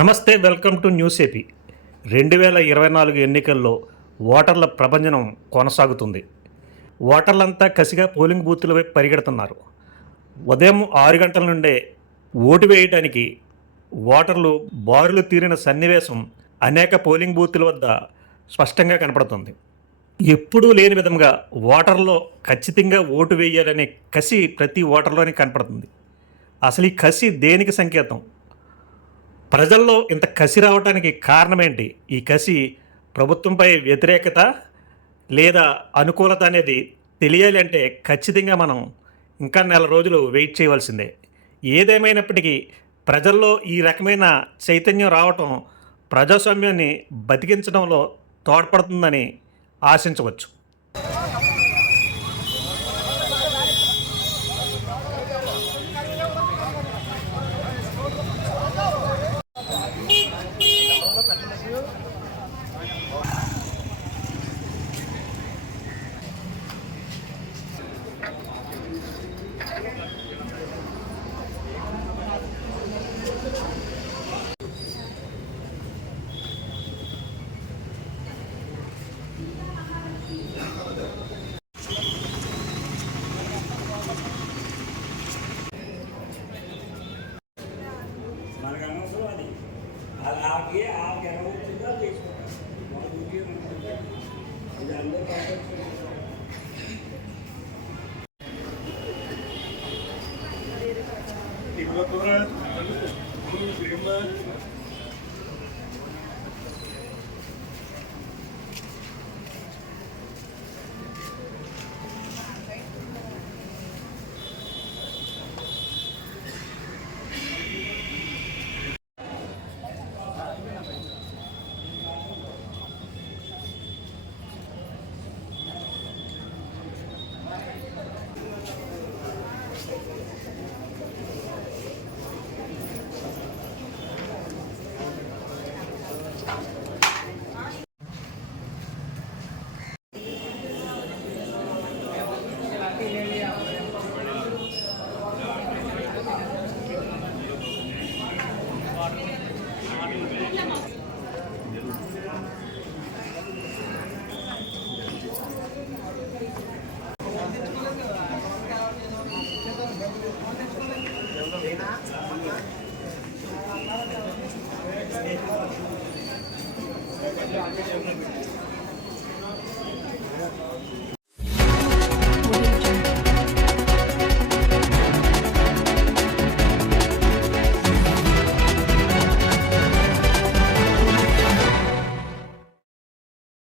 నమస్తే, welcome to news AP. 2024 ఎన్నికల్లో ఓటర్ల ప్రభంజనం కొనసాగుతుంది. ఓటర్లంతా కసిగా పోలింగ్ బూత్ల వైపు పరిగెడుతున్నారు. ఉదయం 6 గంటల నుండే ఓటు వేయడానికి ఓటర్లు బారులు తీరిన సన్నివేశం అనేక పోలింగ్ బూత్ల వద్ద స్పష్టంగా కనపడుతుంది. ఎప్పుడూ లేని విధంగా ఓటర్లో ఖచ్చితంగా ఓటు వేయాలనే కసి ప్రతి ఓటర్లోనే కనపడుతుంది. అసలు ఈ కసి దేనికి సంకేతం? ప్రజల్లో ఇంత కసి రావడానికి కారణమేంటి? ఈ కసి ప్రభుత్వంపై వ్యతిరేకత లేదా అనుకూలత అనేది తెలియాలి అంటే ఖచ్చితంగా మనం ఇంకా నెల రోజులు వెయిట్ చేయవలసిందే. ఏదేమైనప్పటికీ ప్రజల్లో ఈ రకమైన చైతన్యం రావటం ప్రజాస్వామ్యాన్ని బతికించడంలో తోడ్పడుతుందని ఆశించవచ్చు. మనకు అనవసరం అది. అది ఆకి ఎలా వచ్చిందో తీసుకుంటాం. మన ఉద్యోగం ఇది అందరూ పంపించుకుంటాం.